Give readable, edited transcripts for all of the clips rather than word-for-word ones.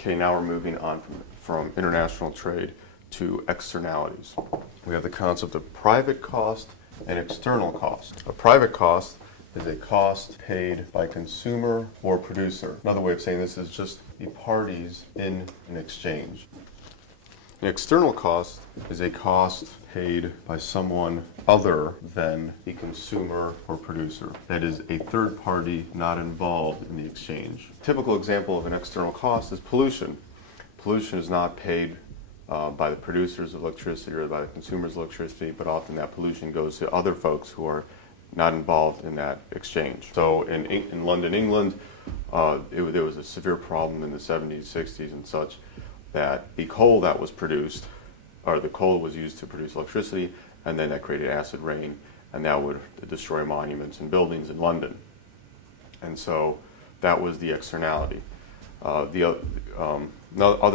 Okay, now we're moving on from international trade to externalities. We have the concept of private cost and external cost. A private cost is a cost paid by consumer or producer. Another way of saying this is just the parties in an exchange. An external cost is a cost paid by someone other than the consumer or producer. That is a third party not involved in the exchange. A typical example of an external cost is pollution. Pollution is not paid by the producers of electricity or by the consumers of electricity, but often that pollution goes to other folks who are not involved in that exchange. So in London, England, there was a severe problem in the 70s, 60s and such, that the coal that was produced, or the coal was used to produce electricity, and then that created acid rain, and that would destroy monuments and buildings in London. And so that was the externality. Other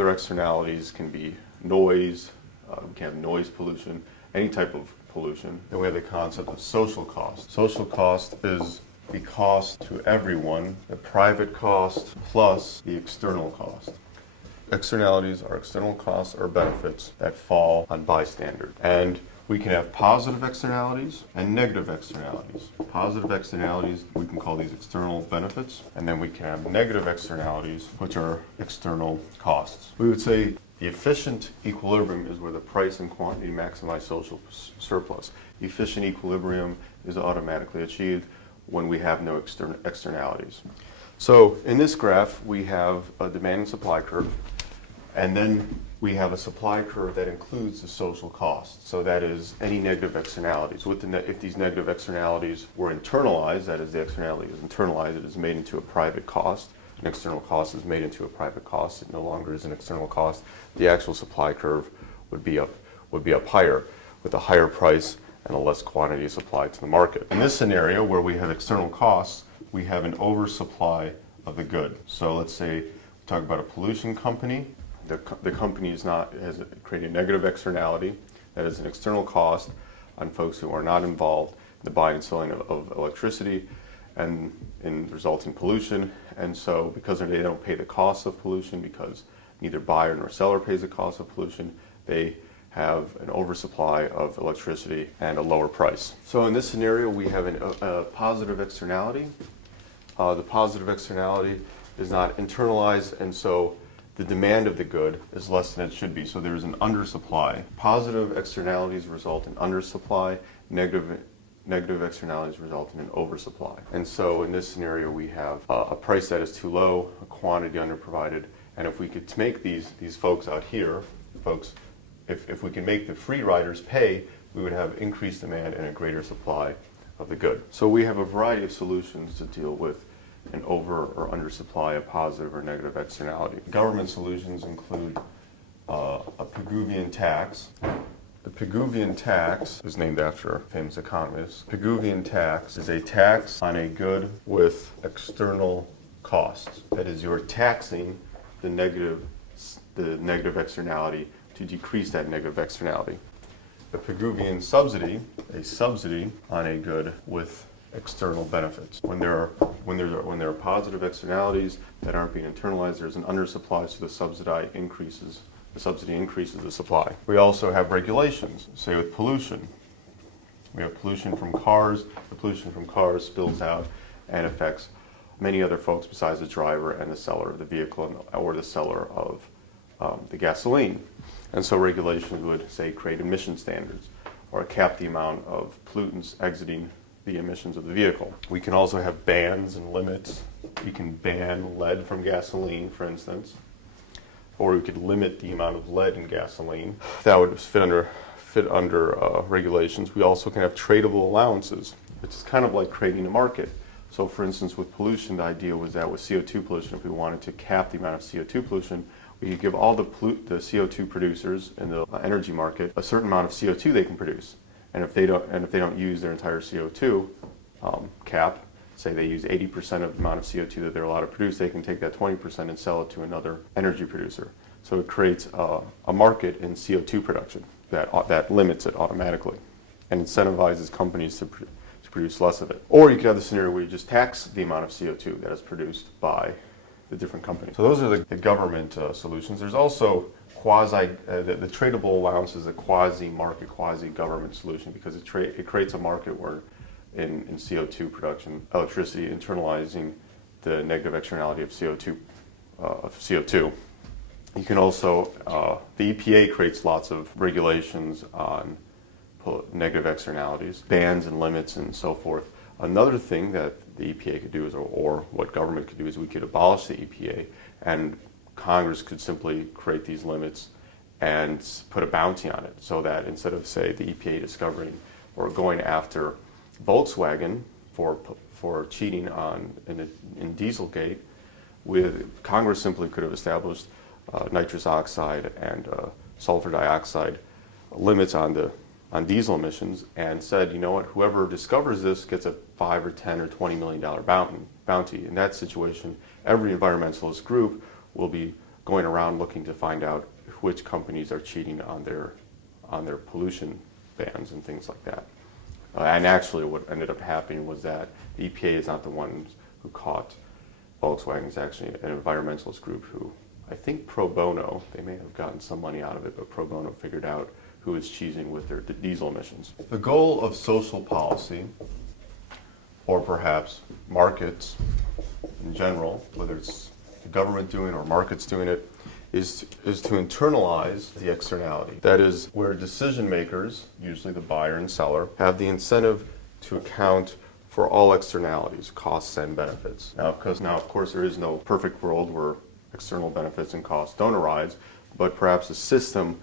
externalities can be noise, we can have noise pollution, any type of pollution. Then we have the concept of social cost. Social cost is the cost to everyone, the private cost plus the external cost. Externalities are external costs or benefits that fall on bystanders. And we can have positive externalities and negative externalities. Positive externalities, we can call these external benefits, and then we can have negative externalities, which are external costs. We would say the efficient equilibrium is where the price and quantity maximize social surplus. Efficient equilibrium is automatically achieved when we have no externalities. So in this graph, we have a demand and supply curve, and then we have a supply curve that includes the social cost. So that is any negative externalities. If these negative externalities were internalized, that is, the externality is internalized, it is made into a private cost. An external cost is made into a private cost. It no longer is an external cost. The actual supply curve would be up higher, with a higher price and a less quantity supplied to the market. In this scenario, where we have external costs, we have an oversupply of the good. So let's say we talk about a pollution company. The company has created a negative externality, that is an external cost on folks who are not involved in the buying and selling of electricity, and in resulting pollution. And so because they don't pay the cost of pollution, because neither buyer nor seller pays the cost of pollution, they have an oversupply of electricity and a lower price. So in this scenario, we have a positive externality. The positive externality is not internalized, and so the demand of the good is less than it should be. So there is an undersupply. Positive externalities result in undersupply. Negative externalities result in an oversupply. And so in this scenario, we have a price that is too low, a quantity underprovided, and if we could make these folks out here, if we can make the free riders pay, we would have increased demand and a greater supply of the good. So we have a variety of solutions to deal with an over or undersupply of positive or negative externality. Government solutions include a Pigouvian tax. The Pigouvian tax is named after a famous economist. Pigouvian tax is a tax on a good with external costs. That is, you're taxing the negative externality to decrease that negative externality. The Pigouvian subsidy, a subsidy on a good with external benefits. When there are positive externalities that aren't being internalized, there's an undersupply, so the subsidy increases the supply. We also have regulations, say with pollution. We have pollution from cars. The pollution from cars spills out and affects many other folks besides the driver and the seller of the vehicle or the seller of the gasoline. And so regulations would, say, create emission standards or cap the amount of pollutants exiting the emissions of the vehicle. We can also have bans and limits. We can ban lead from gasoline, for instance, or we could limit the amount of lead in gasoline. That would fit under regulations. We also can have tradable allowances, which is kind of like creating a market. So for instance, with pollution, the idea was that with CO2 pollution, if we wanted to cap the amount of CO2 pollution, we could give all the CO2 producers in the energy market a certain amount of CO2 they can produce. And if they don't use their entire CO2 cap, say they use 80% of the amount of CO2 that they're allowed to produce, they can take that 20% and sell it to another energy producer. So it creates a market in CO2 production that limits it automatically and incentivizes companies to produce less of it. Or you could have the scenario where you just tax the amount of CO2 that is produced by the the different companies. So those are the government solutions. There's also the tradable allowance is a quasi-market, quasi-government solution because it creates a market where in CO2 production, electricity internalizing the negative externality of CO2. You can also, the EPA creates lots of regulations on negative externalities, bans and limits and so forth. Another thing that the EPA could do or what government could do is we could abolish the EPA and Congress could simply create these limits and put a bounty on it so that instead of, say, the EPA discovering or going after Volkswagen for cheating in Dieselgate, Congress simply could have established nitrous oxide and sulfur dioxide limits on diesel emissions and said, you know what, whoever discovers this gets a $5 or $10 or $20 million bounty. In that situation, every environmentalist group will be going around looking to find out which companies are cheating on their pollution bans and things like that. And actually what ended up happening was that the EPA is not the ones who caught Volkswagen. It's actually an environmentalist group who, I think pro bono, they may have gotten some money out of it, but pro bono figured out who is cheating with their diesel emissions. The goal of social policy, or perhaps markets in general, whether it's the government doing it or markets doing it, is to internalize the externality. That is where decision makers, usually the buyer and seller, have the incentive to account for all externalities, costs and benefits. Now, of course, there is no perfect world where external benefits and costs don't arise, but perhaps a system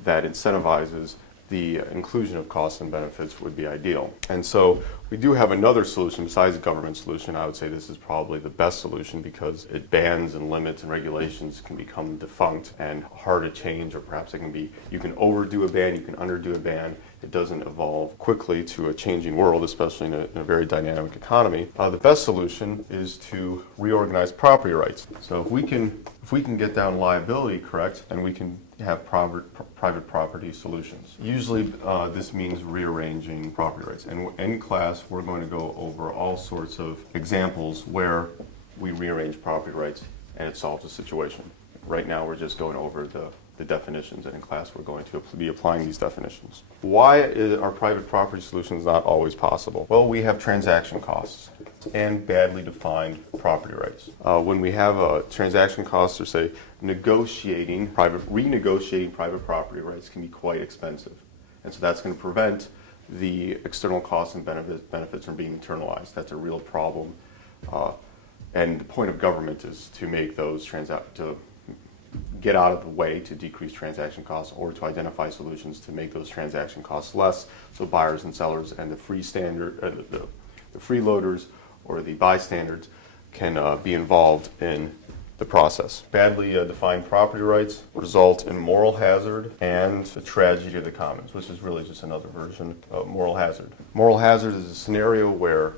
that incentivizes the inclusion of costs and benefits would be ideal. And so we do have another solution besides the government solution. I would say this is probably the best solution because it bans and limits and regulations can become defunct and hard to change, or perhaps you can overdo a ban, you can underdo a ban. It doesn't evolve quickly to a changing world, especially in a very dynamic economy. The best solution is to reorganize property rights. So if we can get down liability correct, and we can have private property solutions. Usually this means rearranging property rights. And in class, we're going to go over all sorts of examples where we rearrange property rights and it solves a situation. Right now, we're just going over the definitions, and in class, we're going to be applying these definitions. Why are private property solutions not always possible? Well, we have transaction costs and badly defined property rights. When we have transaction costs, or say renegotiating private property rights can be quite expensive, and so that's going to prevent the external costs and benefits from being internalized. That's a real problem, and the point of government is to make those to get out of the way to decrease transaction costs, or to identify solutions to make those transaction costs less, so buyers and sellers and the freeloaders or the bystanders can be involved in the process. Badly defined property rights result in moral hazard and the tragedy of the commons, which is really just another version of moral hazard. Moral hazard is a scenario where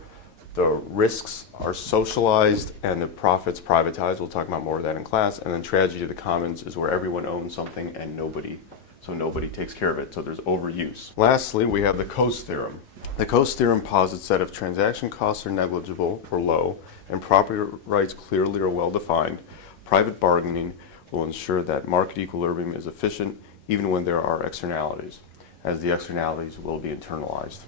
the risks are socialized and the profits privatized. We'll talk about more of that in class. And then tragedy of the commons is where everyone owns something and nobody takes care of it. So there's overuse. Lastly, we have the Coase theorem. The Coase theorem posits that if transaction costs are negligible or low and property rights clearly or well defined, private bargaining will ensure that market equilibrium is efficient even when there are externalities, as the externalities will be internalized.